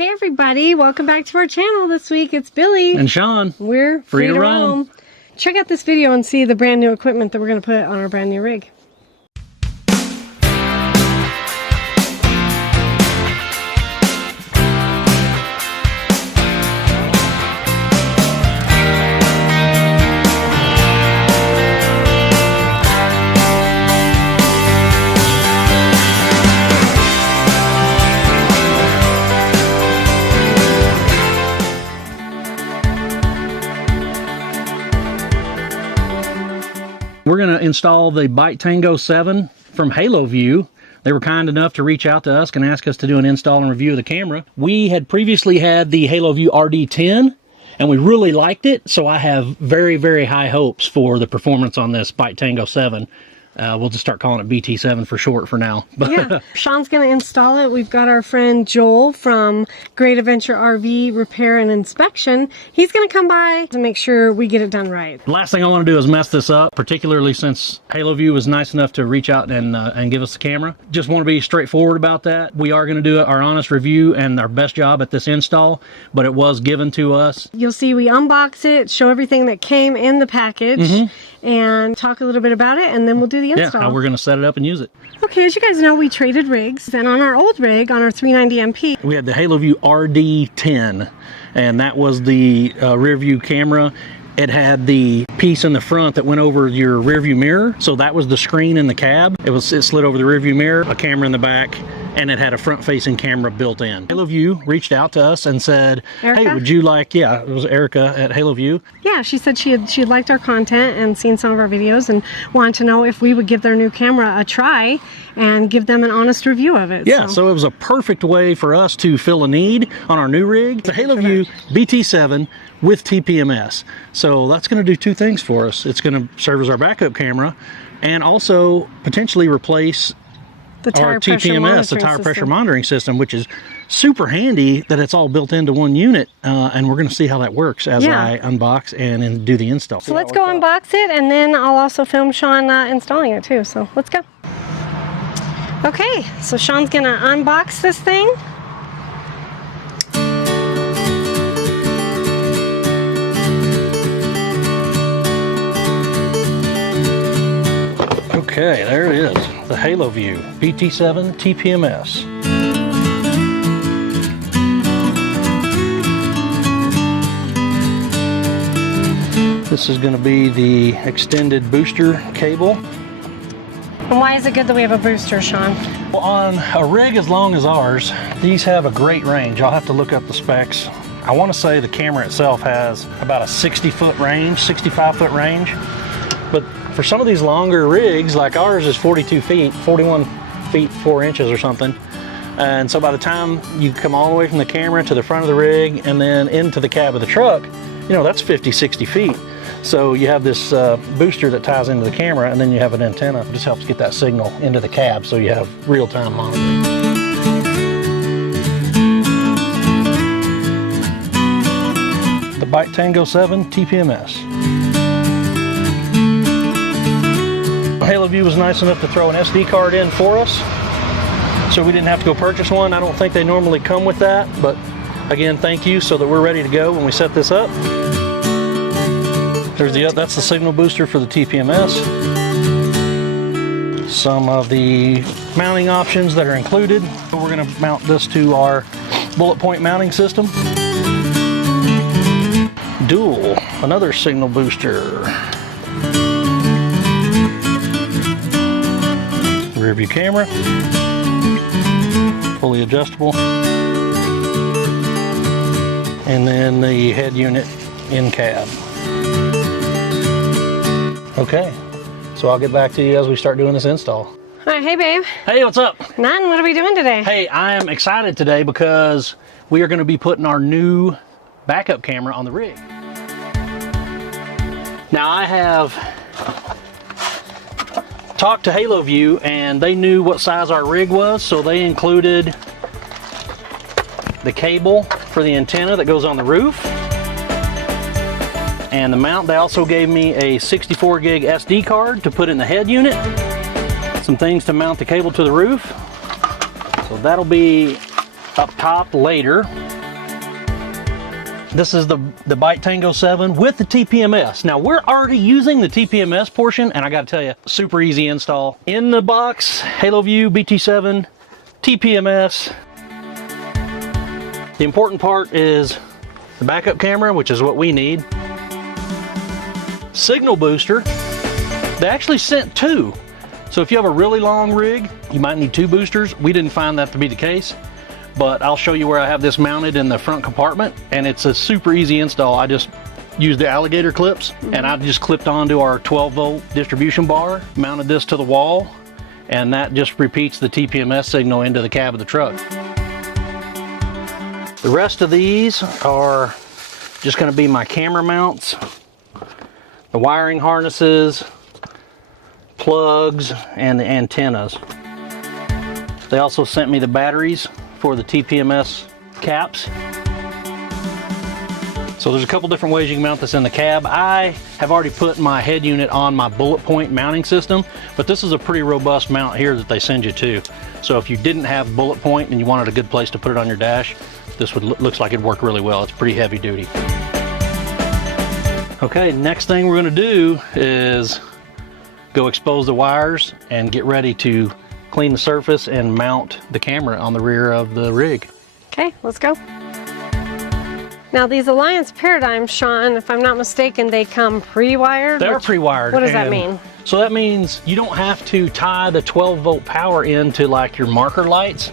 Hey everybody, welcome back to our channel. This week it's Billy and Sean. We're free to roam. Check out this video and see the brand new equipment that we're going to put on our brand new rig. We're going to install the BT7 from Haloview. They were kind enough to reach out to us and ask us to do an install and review of the camera. We had previously had the Haloview RD10 and we really liked it, so I have very, very high hopes for the performance on this BT7. We'll just start calling it BT7 for short for now. Yeah, Sean's going to install it. We've got our friend Joel from Great Adventure RV Repair and Inspection. He's going to come by to make sure we get it done right. The last thing I want to do is mess this up, particularly since Haloview was nice enough to reach out and give us the camera. Just want to be straightforward about that. We are going to do our honest review and our best job at this install, but it was given to us. You'll see we unbox it, show everything that came in the package, and talk a little bit about it, and then we'll do the install. Yeah, how we're going to set it up and use it. Okay, as you guys know, we traded rigs, and on our old rig, on our 390MP, we had the Haloview RD10, and that was the rear view camera. It had the piece in the front that went over your rear view mirror, so that was the screen in the cab. It slid over the rear view mirror, a camera in the back, and it had a front-facing camera built in. Haloview reached out to us and said, Erica? "Hey, would you like?" Yeah, it was Erica at Haloview. Yeah, she said she had liked our content and seen some of our videos and wanted to know if we would give their new camera a try and give them an honest review of it. Yeah, so it was a perfect way for us to fill a need on our new rig. The Haloview BT7 with TPMS. So that's going to do two things for us. It's going to serve as our backup camera and also potentially replace the our TPMS, the tire pressure monitoring system, which is super handy that it's all built into one unit. And we're going to see how that works as I unbox and do the install. So let's go unbox it, and then I'll also film Sean installing it too. So let's go. Okay, so Sean's going to unbox this thing. Okay, there it is, the Haloview BT7 TPMS. This is going to be the extended booster cable. And why is it good that we have a booster, Sean? Well, on a rig as long as ours, these have a great range. I'll have to look up the specs. I want to say the camera itself has about a 60-foot range, 65-foot range. But for some of these longer rigs, like ours is 42 feet, 41 feet 4 inches or something. And so by the time you come all the way from the camera to the front of the rig and then into the cab of the truck, you know, that's 50, 60 feet. So you have this booster that ties into the camera, and then you have an antenna. It just helps get that signal into the cab so you have real-time monitoring. The BT7 TPMS. Haloview was nice enough to throw an SD card in for us, so we didn't have to go purchase one. I don't think they normally come with that, but again, thank you, so that we're ready to go when we set this up. That's the signal booster for the TPMS. Some of the mounting options that are included. We're going to mount this to our bullet point mounting system. Dual, another signal booster. Rear view camera, fully adjustable, and then the head unit in cab. Okay, so I'll get back to you as we start doing this install. All right, hey babe. Hey, what's up? None, what are we doing today? Hey, I am excited today because we are going to be putting our new backup camera on the rig. Now I have talked to Haloview and they knew what size our rig was, so they included the cable for the antenna that goes on the roof. And the mount, they also gave me a 64 gig SD card to put in the head unit. Some things to mount the cable to the roof. So that'll be up top later. This is the Byte Tango 7 with the TPMS. Now we're already using the TPMS portion, and I gotta tell you, super easy install. In the box, Haloview, BT7, TPMS. The important part is the backup camera, which is what we need. Signal booster. They actually sent 2. So if you have a really long rig, you might need 2 boosters. We didn't find that to be the case, but I'll show you where I have this mounted in the front compartment, and it's a super easy install. I just used the alligator clips, and I just clipped onto our 12-volt distribution bar, mounted this to the wall, and that just repeats the TPMS signal into the cab of the truck. The rest of these are just going to be my camera mounts, the wiring harnesses, plugs, and the antennas. They also sent me the batteries for the TPMS caps. So there's a couple different ways you can mount this in the cab. I have already put my head unit on my bullet point mounting system, but this is a pretty robust mount here that they send you to. So if you didn't have bullet point and you wanted a good place to put it on your dash, this looks like it'd work really well. It's pretty heavy duty. Okay, next thing we're gonna do is go expose the wires and get ready to clean the surface and mount the camera on the rear of the rig. Okay, let's go. Now these Alliance Paradigms, Sean, if I'm not mistaken, they come pre-wired? They're pre-wired. What does that mean? So that means you don't have to tie the 12-volt power into like your marker lights.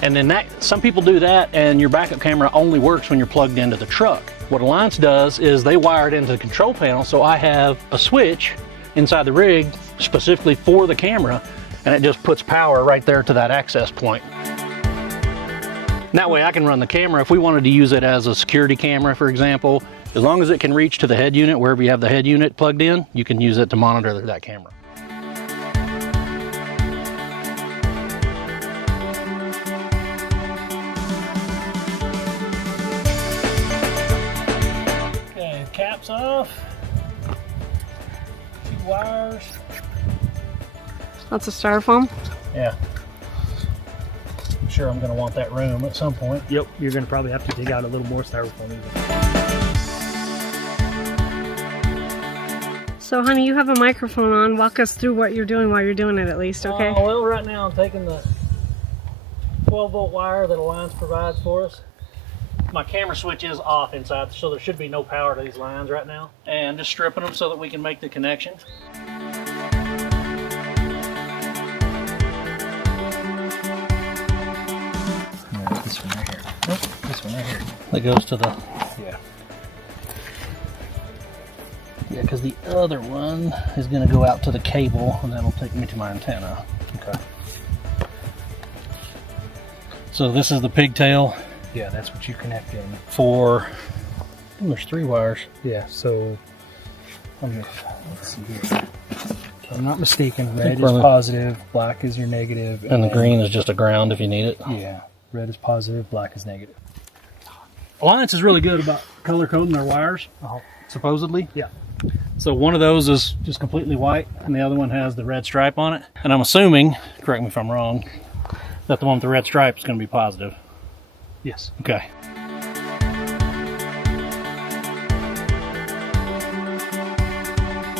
And then some people do that, and your backup camera only works when you're plugged into the truck. What Alliance does is they wire it into the control panel, so I have a switch inside the rig specifically for the camera, and it just puts power right there to that access point. And that way I can run the camera. If we wanted to use it as a security camera, for example, as long as it can reach to the head unit, wherever you have the head unit plugged in, you can use it to monitor that camera. Okay, caps off. 2 wires. That's a styrofoam? Yeah. I'm sure I'm going to want that room at some point. Yep, you're going to probably have to dig out a little more styrofoam even. So honey, you have a microphone on. Walk us through what you're doing while you're doing it at least, okay? Well, right now I'm taking the 12-volt wire that Alliance provides for us. My camera switch is off inside, so there should be no power to these lines right now. And just stripping them so that we can make the connection. This one right here. Nope, this one right here. That goes to the... Yeah. Yeah, because the other one is going to go out to the cable, and that'll take me to my antenna. Okay. So this is the pigtail Yeah, that's what you connect in. for... there's 3 wires. Yeah, so let's see here. If I'm not mistaken, red we're is on the- positive, black is your negative, And the then- green is just a ground if you need it. Yeah, red is positive, black is negative. Alliance is really good about color coding their wires, supposedly. Yeah. So one of those is just completely white, and the other one has the red stripe on it. And I'm assuming, correct me if I'm wrong, that the one with the red stripe is going to be positive. Yes. Okay.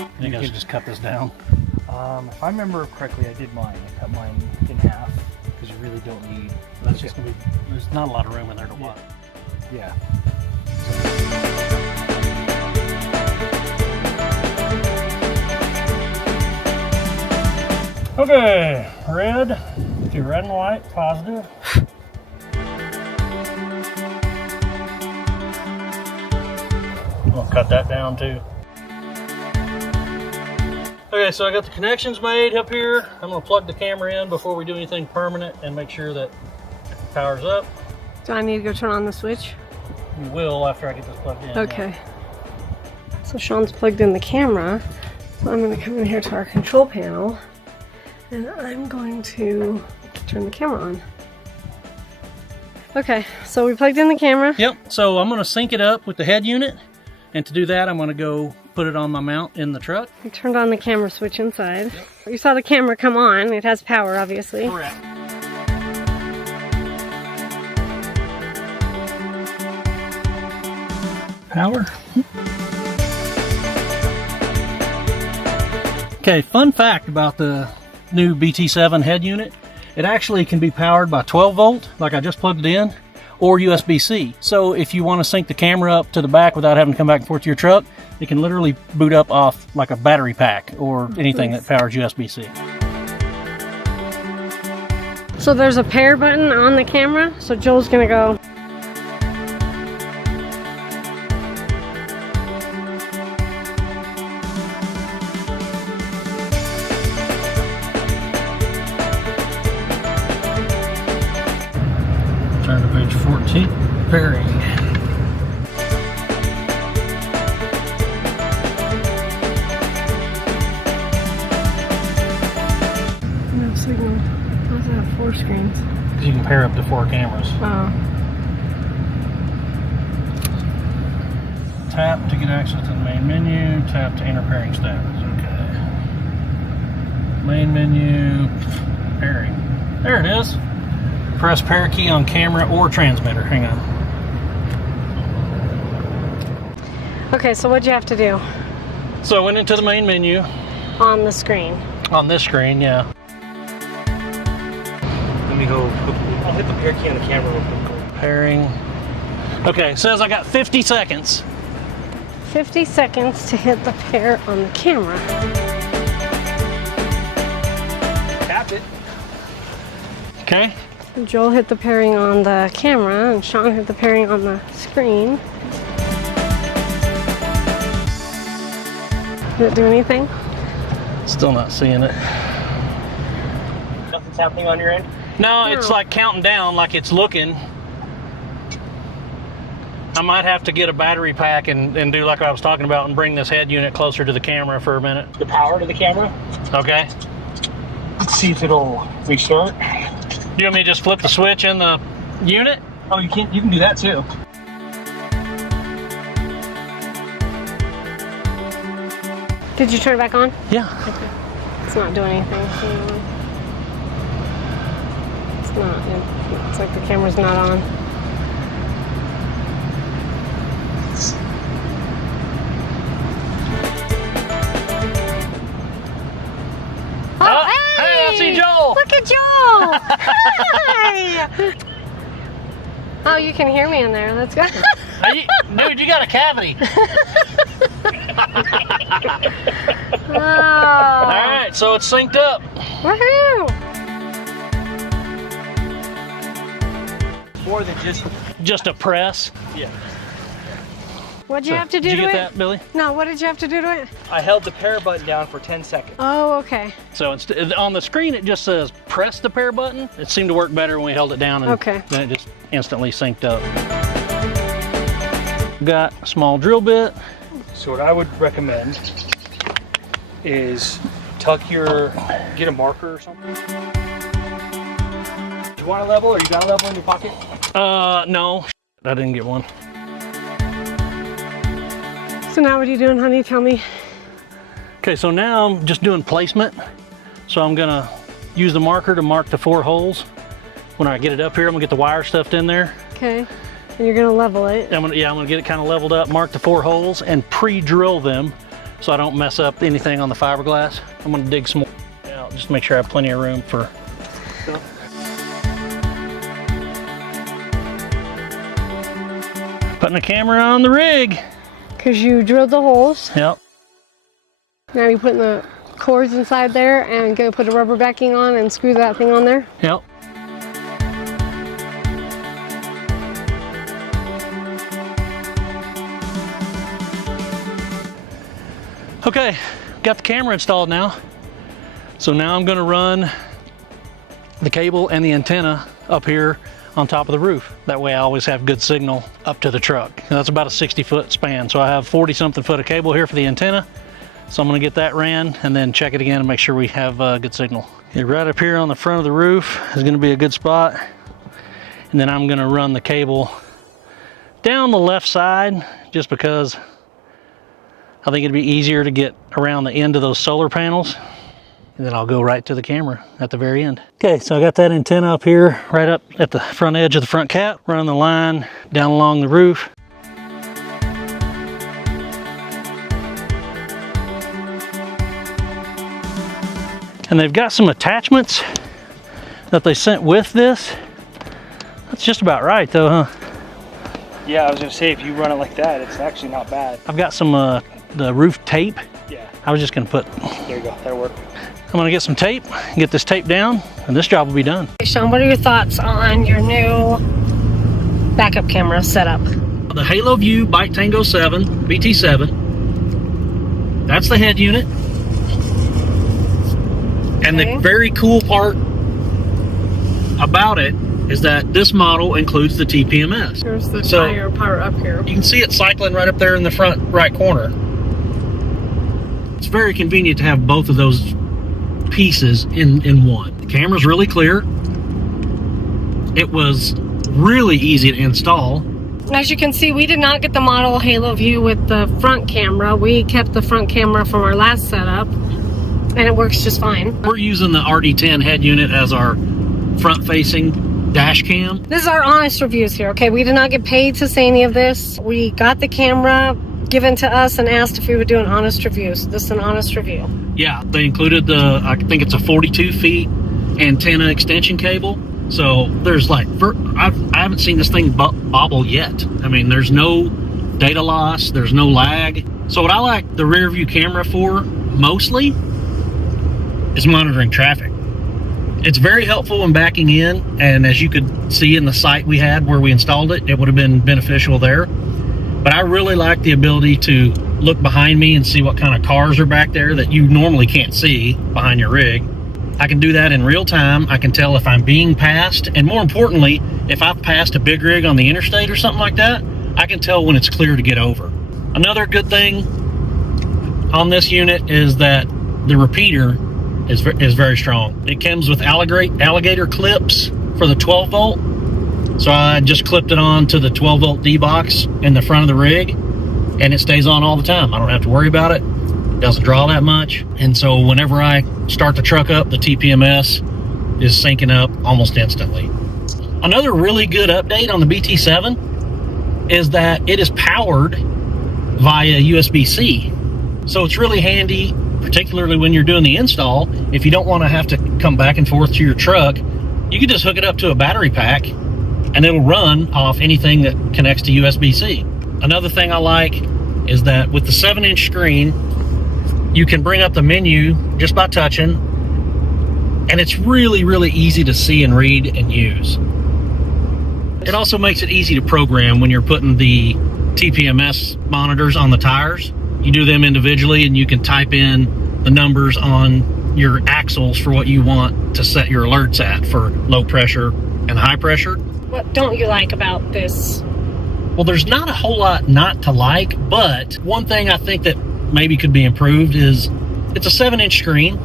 I think I should just cut this down. If I remember correctly, I did mine. I cut mine in half because you really don't need. That's just going to be, there's not a lot of room in there to wire. Yeah. Okay, red, do red and white, positive. I'll cut that down too. Okay, so I got the connections made up here. I'm gonna plug the camera in before we do anything permanent and make sure that power's up. Do I need to go turn on the switch? We will after I get this plugged in. Okay. So Sean's plugged in the camera. So I'm going to come in here to our control panel and I'm going to turn the camera on. Okay, so we plugged in the camera. Yep, so I'm gonna sync it up with the head unit. And to do that, I'm gonna go put it on my mount in the truck. We turned on the camera switch inside. Yep. You saw the camera come on. It has power, obviously. Correct. power. Okay, fun fact about the new BT7 head unit. It actually can be powered by 12 volt, like I just plugged it in, or USB-C. So if you want to sync the camera up to the back without having to come back and forth to your truck, it can literally boot up off like a battery pack or anything that powers USB-C. So there's a pair button on the camera, so Joel's gonna go. Turn to page 14, pairing. No signal. I also have 4 screens. You can pair up to 4 cameras. Oh. Tap to get access to the main menu, tap to enter pairing status. Okay. Main menu, pairing. There it is. Press pair key on camera or transmitter. Hang on. Okay, so what'd you have to do? So I went into the main menu. On the screen. On this screen, yeah. Let me go. I'll hit the pair key on the camera real quick. Pairing. Okay, it says I got 50 seconds. 50 seconds to hit the pair on the camera. Tap it. Okay. Joel hit the pairing on the camera and Sean hit the pairing on the screen. Did it do anything? Still not seeing it. Nothing's happening on your end? No, it's like counting down, like it's looking. I might have to get a battery pack and do like I was talking about and bring this head unit closer to the camera for a minute. The power to the camera? Okay. Let's see if it'll restart. You want me to just flip the switch in the unit? Oh, you can do that too. Did you turn it back on? Yeah. Okay. It's not doing anything. It's not. It's like the camera's not on. Oh, hey, I see Joel. Look at Joel! Hi! Oh, you can hear me in there. That's good. Dude, you got a cavity. Oh. All right, so it's synced up. Woohoo! More than just a press. yeah. What'd you have to do Did you to get it? that, Billy? No, what did you have to do to it? I held the pair button down for 10 seconds. Oh, okay. So it's on the screen. It just says press the pair button. It seemed to work better when we held it down, and Okay. then it just instantly synced up. Got a small drill bit. So what I would recommend is get a marker or something. Do you want a level, or you got a level in your pocket? No, I didn't get one. So now what are you doing, honey? Tell me. Okay, so now I'm just doing placement. So I'm gonna use the marker to mark the 4 holes. When I get it up here, I'm gonna get the wire stuffed in there. Okay. And you're gonna level it. I'm gonna get it kind of leveled up, mark the 4 holes, and pre-drill them so I don't mess up anything on the fiberglass. I'm gonna dig some more out just to make sure I have plenty of room for. Putting the camera on the rig. Because you drilled the holes. Yep. Now you're putting the cords inside there and go put a rubber backing on and screw that thing on there. Yep. Okay, got the camera installed now. So now I'm gonna run the cable and the antenna up here on top of the roof. That way I always have good signal up to the truck. And that's about a 60-foot span. So I have 40-something foot of cable here for the antenna. So I'm gonna get that ran and then check it again and make sure we have good signal. Okay, right up here on the front of the roof is gonna be a good spot. And then I'm gonna run the cable down the left side just because I think it'd be easier to get around the end of those solar panels. And then I'll go right to the camera at the very end. Okay, so I got that antenna up here, right up at the front edge of the front cap, running the line down along the roof. And they've got some attachments that they sent with this. That's just about right though, huh? Yeah, I was gonna say, if you run it like that, it's actually not bad. I've got some the roof tape. Yeah. I was just gonna put, There you go, that'll work. I'm gonna get some tape, get this tape down, and this job will be done. Hey, Sean, what are your thoughts on your new backup camera setup? The Haloview Bite Tango 7, BT7. That's the head unit. And Okay. the very cool part about it is that this model includes the TPMS. Here's the So- tire power up here. You can see it cycling right up there in the front right corner. It's very convenient to have both of those pieces in one. The camera's really clear. It was really easy to install. As you can see, we did not get the model Haloview with the front camera. We kept the front camera from our last setup, and it works just fine. We're using the RD10 head unit as our front-facing dash cam. This is our honest reviews here, okay? We did not get paid to say any of this. We got the camera given to us and asked if we would do an honest review. So this is an honest review. Yeah, they included the, I think it's a 42 feet antenna extension cable. So there's like, I haven't seen this thing bobble yet. I mean, there's no data loss, there's no lag. So what I like the rear view camera for mostly is monitoring traffic. It's very helpful when backing in, and as you could see in the site we had where we installed it, it would have been beneficial there. But I really like the ability to look behind me and see what kind of cars are back there that you normally can't see behind your rig. I can do that in real time. I can tell if I'm being passed, and more importantly, if I've passed a big rig on the interstate or something like that, I can tell when it's clear to get over. Another good thing on this unit is that the repeater is very strong. It comes with alligator clips for the 12 volt. So I just clipped it on to the 12 volt D box in the front of the rig, and it stays on all the time. I don't have to worry about it. It doesn't draw that much. And so whenever I start the truck up, the TPMS is syncing up almost instantly. Another really good update on the BT7 is that it is powered via USB-C. So it's really handy, particularly when you're doing the install. If you don't want to have to come back and forth to your truck, you can just hook it up to a battery pack and it'll run off anything that connects to USB-C. Another thing I like is that with the 7-inch screen, you can bring up the menu just by touching, and it's really, really easy to see and read and use. It also makes it easy to program when you're putting the TPMS monitors on the tires. You do them individually, and you can type in the numbers on your axles for what you want to set your alerts at for low pressure and high pressure. What don't you like about this? Well, there's not a whole lot not to like, but one thing I think that maybe could be improved is it's a 7-inch screen.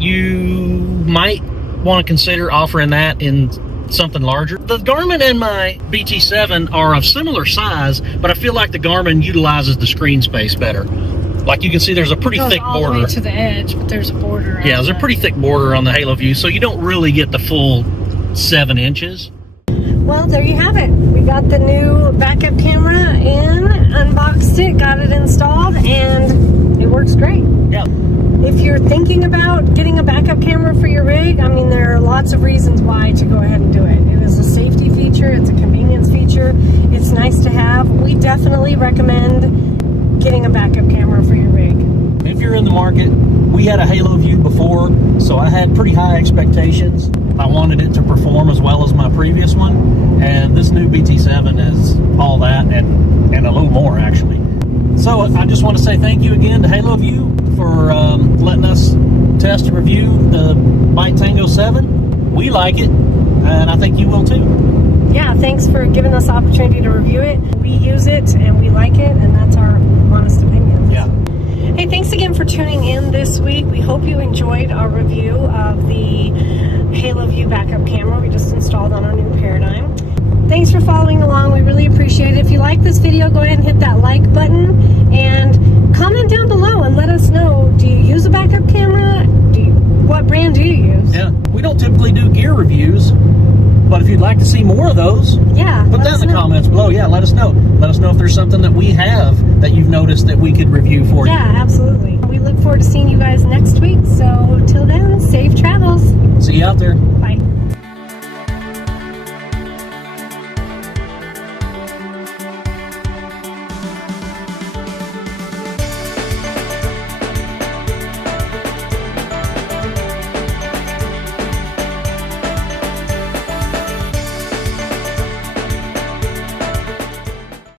You might want to consider offering that in something larger. The Garmin and my BT7 are of similar size, but I feel like the Garmin utilizes the screen space better. Like you can see there's a pretty thick all the way border. to the edge, but there's a border. Yeah, there's a pretty thick border on the Haloview, so you don't really get the full 7 inches. Well, there you have it. We got the new backup camera in, unboxed it, got it installed, and it works great. Yeah. If you're thinking about getting a backup camera for your rig, I mean, there are lots of reasons why to go ahead and do it. It is a safety feature, it's a convenience feature, it's nice to have. We definitely recommend getting a backup camera for your rig. If you're in the market, we had a Haloview before, so I had pretty high expectations. I wanted it to perform as well as my previous one, and this new BT7 is all that and a little more actually. So I just want to say thank you again to Haloview for letting us test and review the Bite Tango 7. We like it, and I think you will too. Yeah, thanks for giving us the opportunity to review it. We use it and we like it, and that's our honest opinion. Yeah. Hey, thanks again for tuning in this week. We hope you enjoyed our review of the Haloview backup camera we just installed on our new Paradigm. Thanks for following along. We really appreciate it. If you like this video, go ahead and hit that like button and comment down below and let us know, do you use a backup camera? What brand do you use? Yeah. We don't typically do gear reviews, but if you'd like to see more of those, Yeah, put that in the comments below. Yeah, let us know. Let us know if there's something that we have that you've noticed that we could review for you. Yeah, absolutely. We look forward to seeing you guys next week. So till then, See you out there.